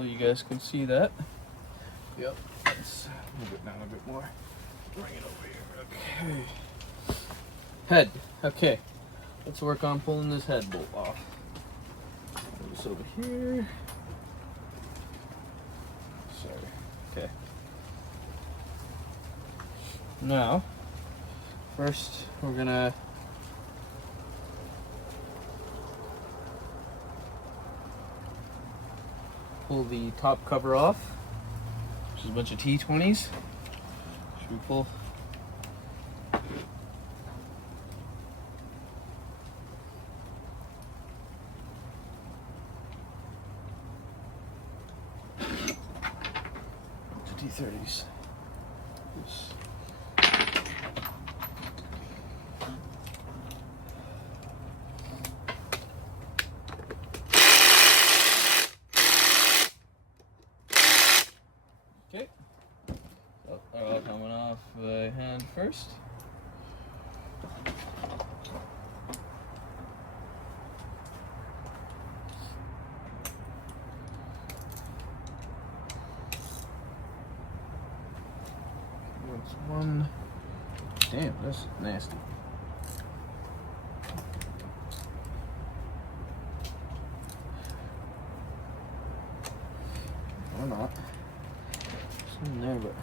Hopefully you guys can see that. Yep. Let's move it down a bit more. Bring it over here. Okay. Head. Okay. Let's work on pulling this head bolt off. Move this over here. Sorry. Okay. Now, first we're gonna pull the top cover off, which is a bunch of T20s. Should we pull? T30s. Okay. So they're all coming off by hand first. One. Damn, that's nasty. Or not. It's in there, but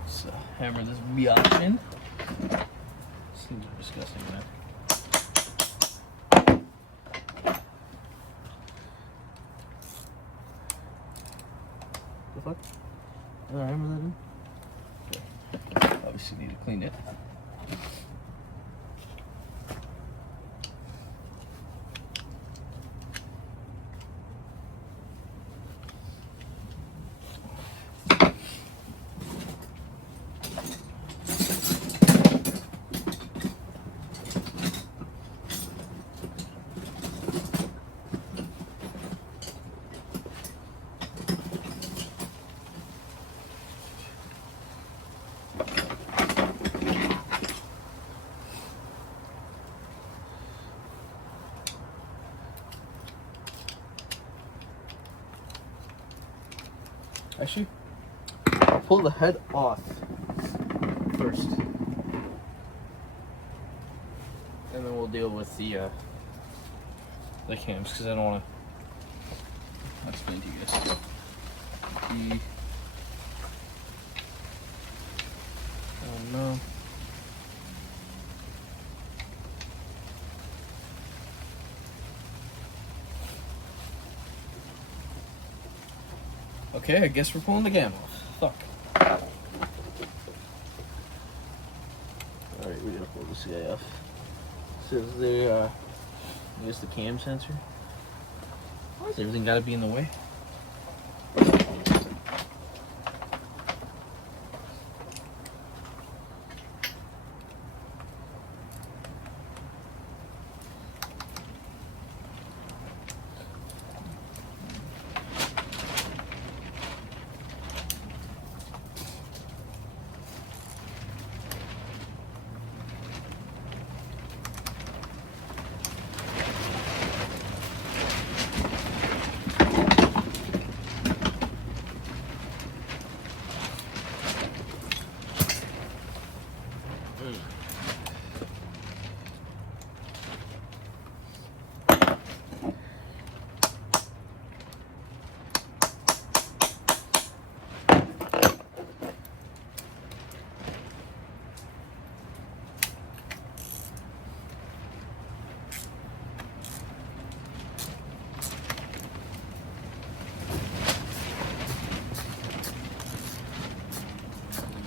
let's hammer this biatch in. Seems disgusting, man. The fuck? Did I hammer that in? Okay. Obviously need to clean it. Actually, I'll pull the head off first, and then we'll deal with the cams, because I don't want to explain to you guys. Oh no. Okay, I guess we're pulling the cam off. Fuck. Alright, we gotta pull this guy off. This is the, I guess the cam sensor. Why does everything gotta be in the way?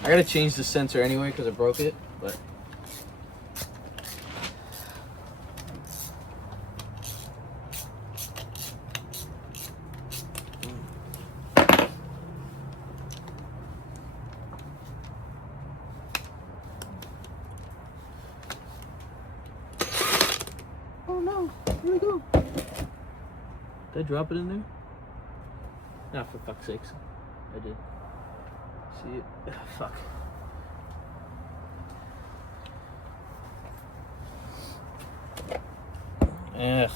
I gotta change the sensor anyway because I broke it, but oh no, where'd it go? Did I drop it in there? Nah, for fuck's sakes. I did. See it? Ugh, fuck. Ugh.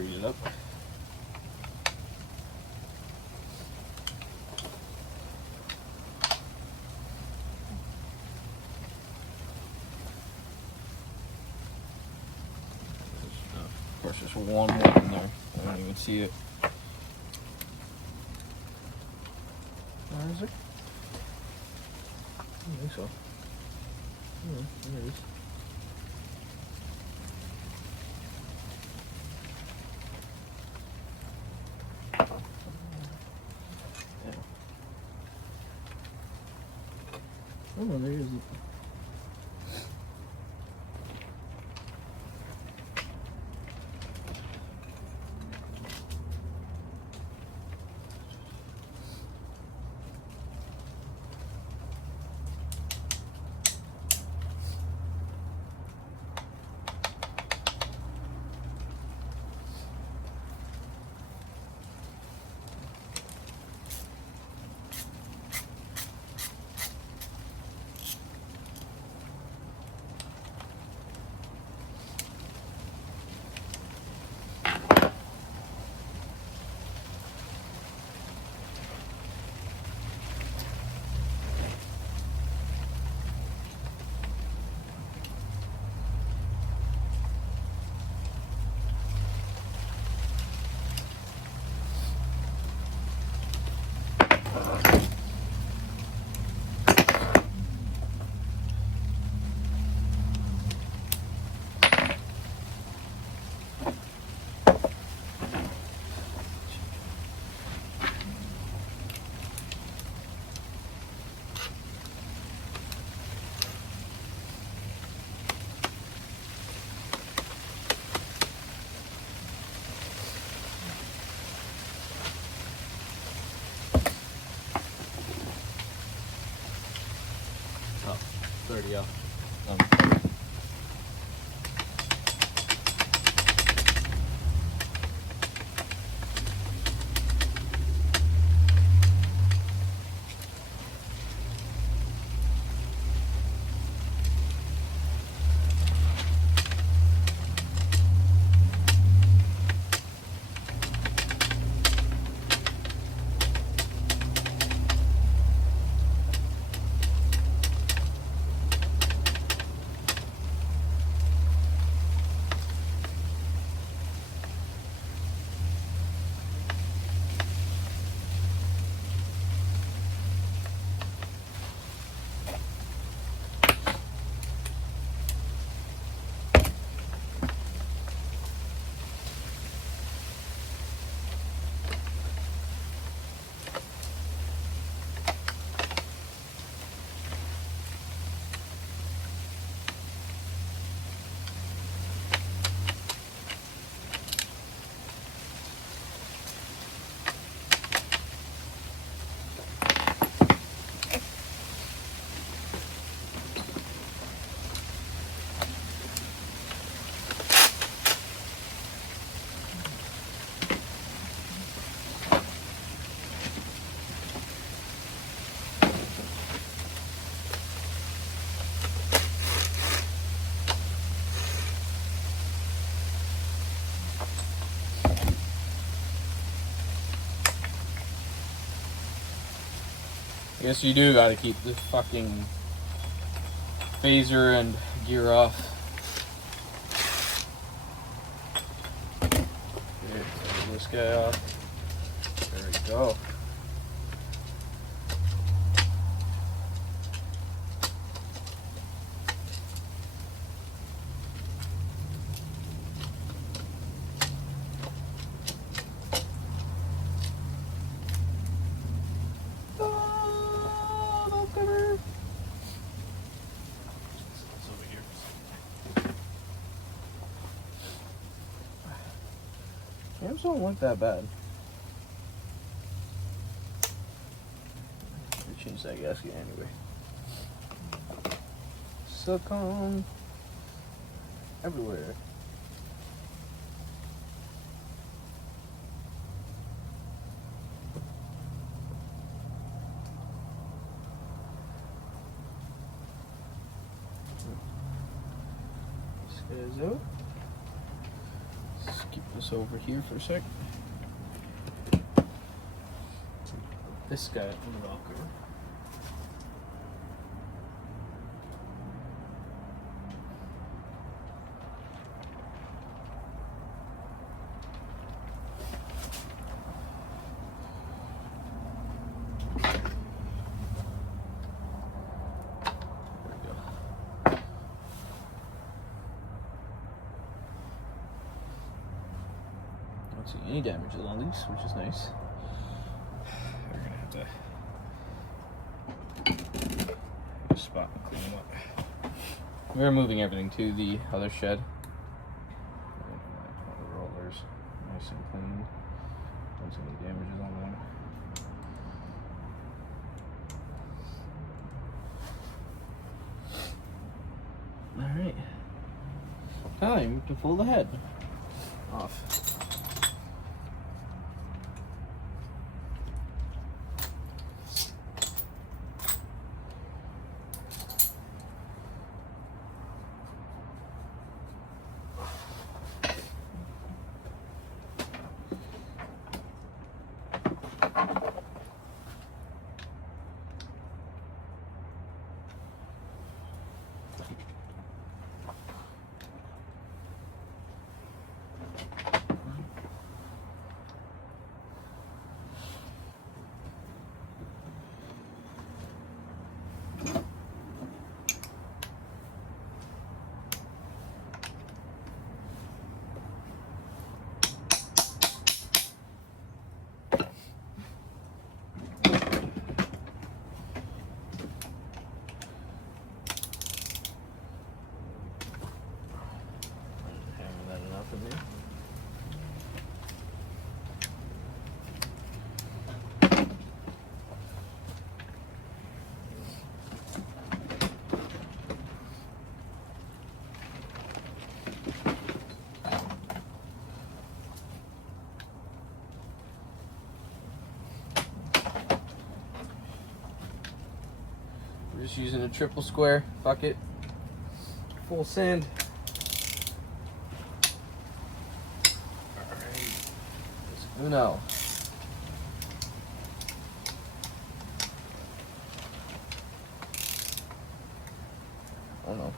freeze it up. Of course, there's one more in there. I don't even see it. Where is it? I don't think so. Oh, there it is. Oh, there is it. Oh, 30 off. I guess you do gotta keep this fucking phaser and gear off. Okay, take this guy off. There we go. Cams don't look that bad. We change that gasket anyway. Silicone everywhere. This guy's out. This keep this over here for a sec. This guy in the rocker. Don't see any damages on these, which is nice. We're gonna have to spot and clean them up. We're moving everything to the other shed. All the rollers nice and clean. Don't see any damages on them. Alright. Time to pull the head off. We're just using a triple square bucket, full sand. Alright, let's uno. Oh no.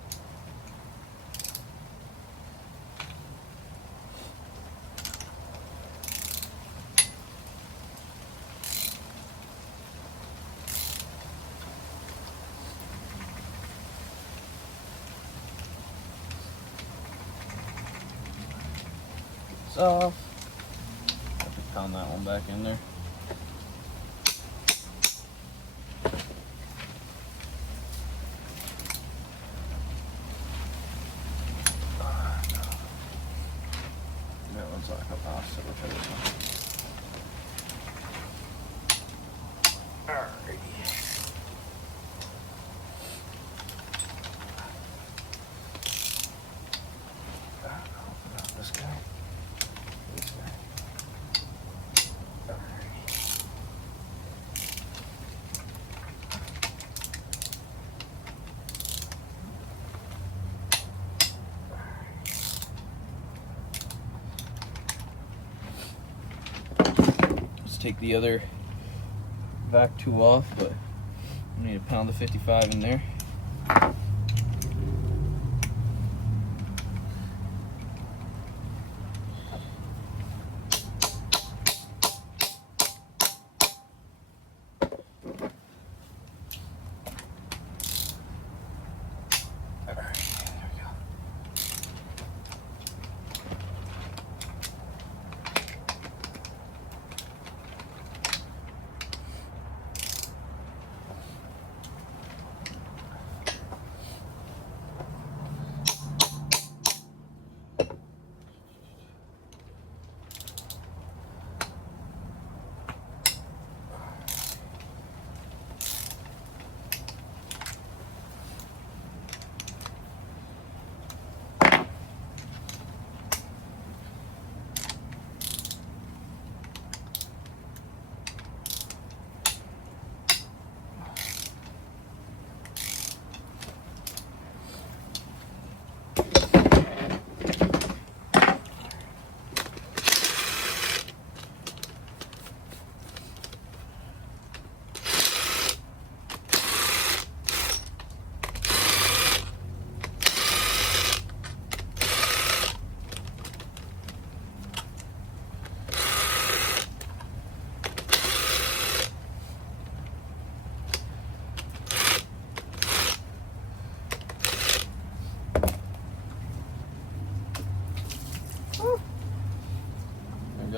Off. Have to pound that one back in there. That one's like a pass, so we'll try this one. Alrighty. This guy. Take the other vac tube off, but I need to pound the 55 in there.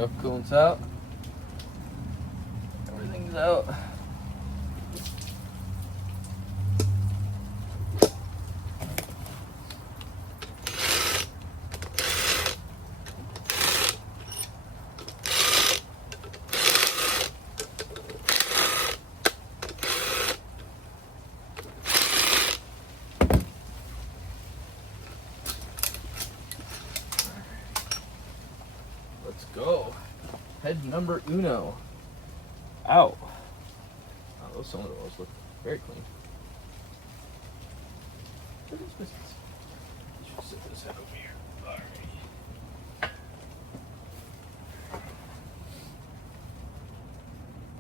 Go, coolant's out. Everything's out. Let's go. Head number uno. Out. Oh, those cylinder wells look very clean. Look at this business. Let's set this head over here. Alright.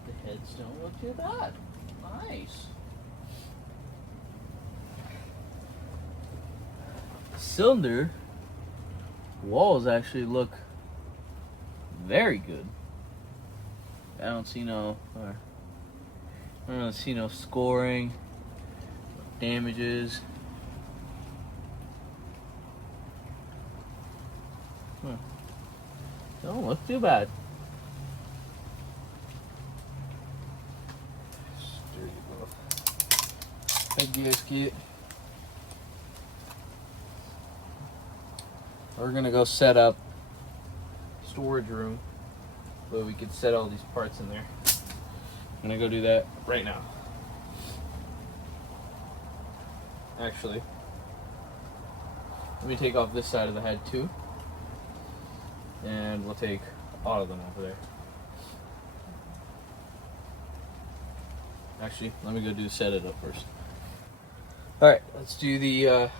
The heads don't look too bad. Nice. Cylinder walls actually look very good. I don't see no scoring, damages. Don't look too bad. Sturdy enough. Head gasket. We're gonna go set up storage room where we could set all these parts in there. I'm gonna go do that right now. Actually, let me take off this side of the head too, and we'll take all of them over there. Actually, let me go set it up first. Alright, let's do the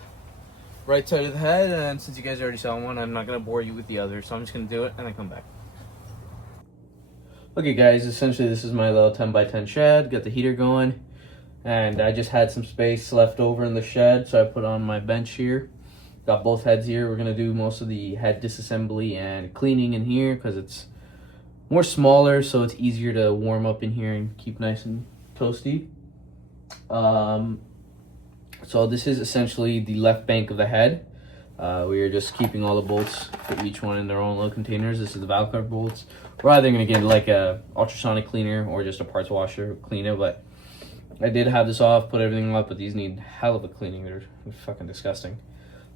right side of the head, and since you guys already saw one, I'm not going to bore you with the other, so I'm just going to do it and then come back. Okay guys, essentially this is my little 10x10 shed. Got the heater going, and I just had some space left over in the shed, so I put on my bench here. Got both heads here. We're going to do most of the head disassembly and cleaning in here because it's more smaller, so it's easier to warm up in here and keep nice and toasty. So this is essentially the left bank of the head. We are just keeping all the bolts for each one in their own little containers. This is the valve cover bolts. We're either going to get like a ultrasonic cleaner or just a parts washer cleaner, but I did have this off, put everything up, but these need hell of a cleaning. They're fucking disgusting.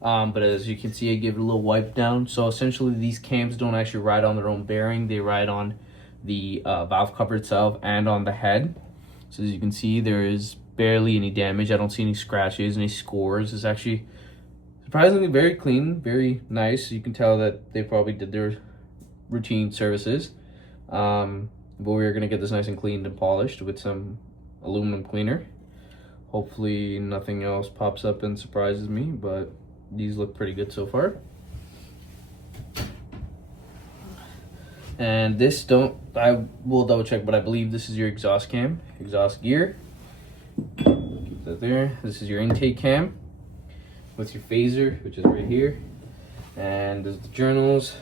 But as you can see, I give it a little wipe down. So essentially these cams don't actually ride on their own bearing. They ride on the valve cover itself and on the head. So as you can see, there is barely any damage. I don't see any scratches, any scores. It's actually surprisingly very clean, very nice. You can tell that they probably did their routine services. But we're gonna get this nice and cleaned and polished with some aluminum cleaner. Hopefully nothing else pops up and surprises me, but these look pretty good so far. And this I will double check, but I believe this is your exhaust cam, exhaust gear. Keep that there. This is your intake cam with your phaser, which is right here. And there's the journals.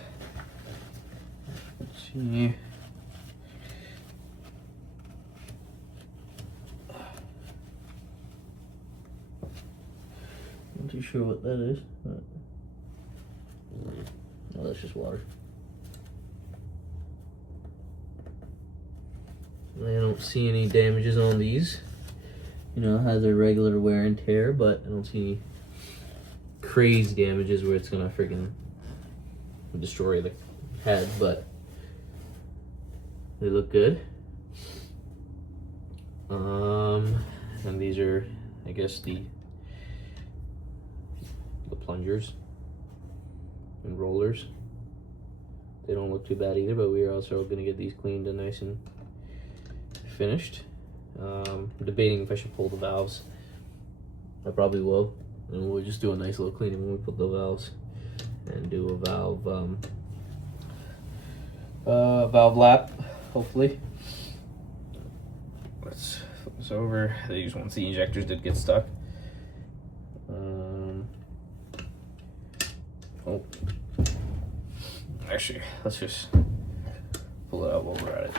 Let's see. Not too sure what that is, but oh, that's just water. I don't see any damages on these. You know, it has a regular wear and tear, but I don't see any crazy damages where it's gonna freaking destroy the head, but they look good. And these are, I guess, the plungers and rollers. They don't look too bad either, but we are also gonna get these cleaned and nice and finished. I'm debating if I should pull the valves. I probably will, and we'll just do a nice little cleaning when we put the valves and do a valve lap, hopefully. Let's flip this over. These once the injectors did get stuck. Oh, actually, let's just pull it out while we're at it.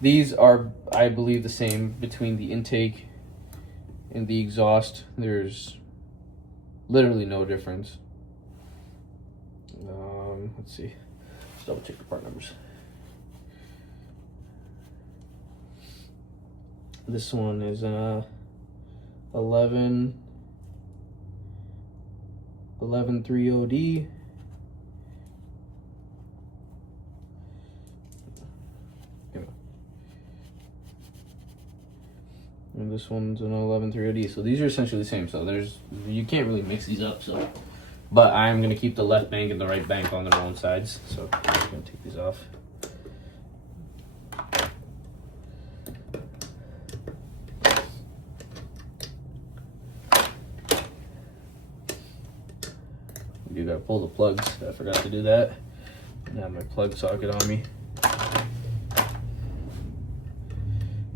These are, I believe, the same between the intake and the exhaust. There's literally no difference. Let's see. double check the part numbers. This one is 1130D. And this one's an 1130D. So these are essentially the same. So you can't really mix these up. So, but I'm gonna keep the left bank and the right bank on their own sides. So I'm just gonna take these off. You gotta pull the plugs. I forgot to do that. I have my plug socket on me.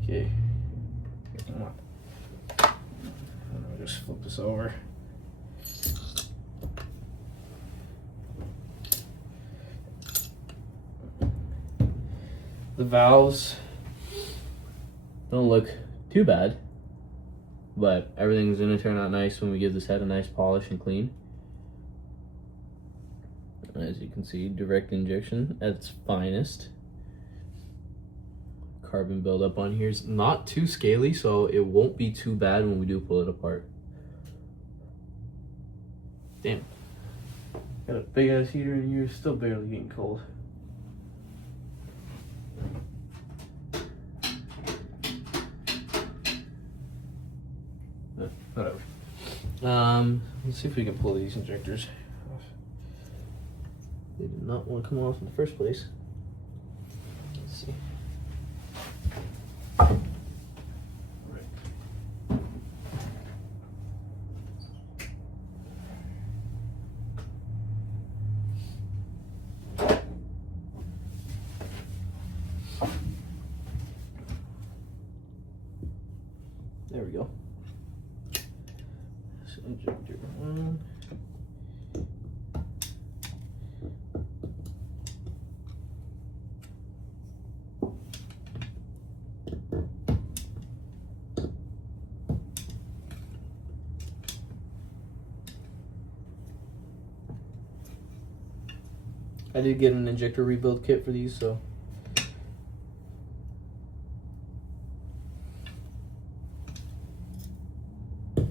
Okay. Come on. I'll just flip this over. The valves don't look too bad, but everything's gonna turn out nice when we give this head a nice polish and clean. As you can see, direct injection at its finest. Carbon buildup on here is not too scaly, so it won't be too bad when we do pull it apart. Damn. Got a big ass heater in here, still barely getting cold. Whatever. Let's see if we can pull these injectors off. They did not want to come off in the first place. Let's see. There we go. So injector one. I did get an injector rebuild kit for these, so there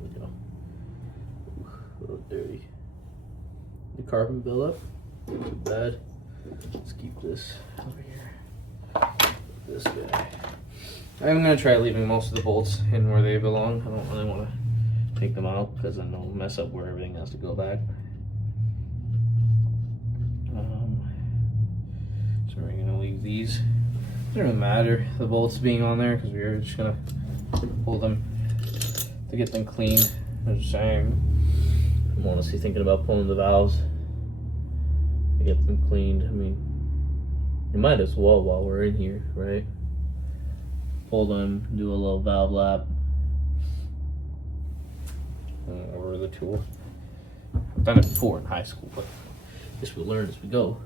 we go. Ooh, a little dirty. The carbon buildup, not too bad. Let's keep this over here. This guy. I'm gonna try leaving most of the bolts in where they belong. I don't really want to take them out because then they'll mess up where everything has to go back. So we're gonna leave these. Doesn't really matter the bolts being on there because we're just gonna pull them to get them cleaned. I'm just saying, I'm honestly thinking about pulling the valves to get them cleaned. I mean, you might as well while we're in here, right? Pull them, do a little valve lap over the tool. I've done it before in high school, but I guess we'll learn as we go.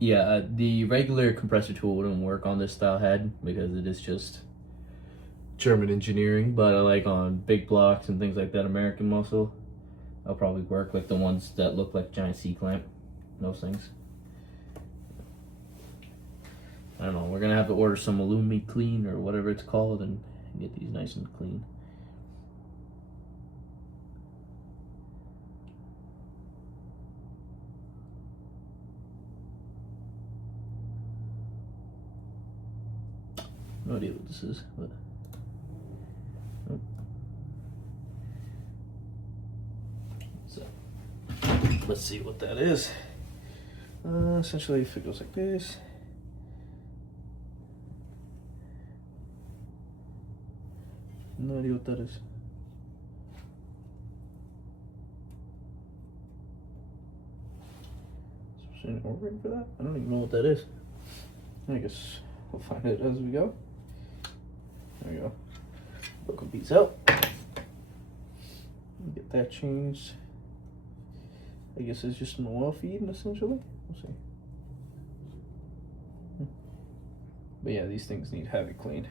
Yeah, the regular compressor tool wouldn't work on this style head because it is just German engineering, but like on big blocks and things like that, American muscle, I'll probably work like the ones that look like giant C-clamp, those things. I don't know, we're gonna have to order some Illumi Clean or whatever it's called and get these nice and clean. No idea what this is, but oh. So let's see what that is. Essentially, if it goes like this, no idea what that is. Is there an ordering for that? I don't even know what that is. I guess we'll find it as we go. There we go. Broken piece out. Get that changed. I guess it's just an oil feed, essentially. We'll see. But yeah, these things need heavy clean.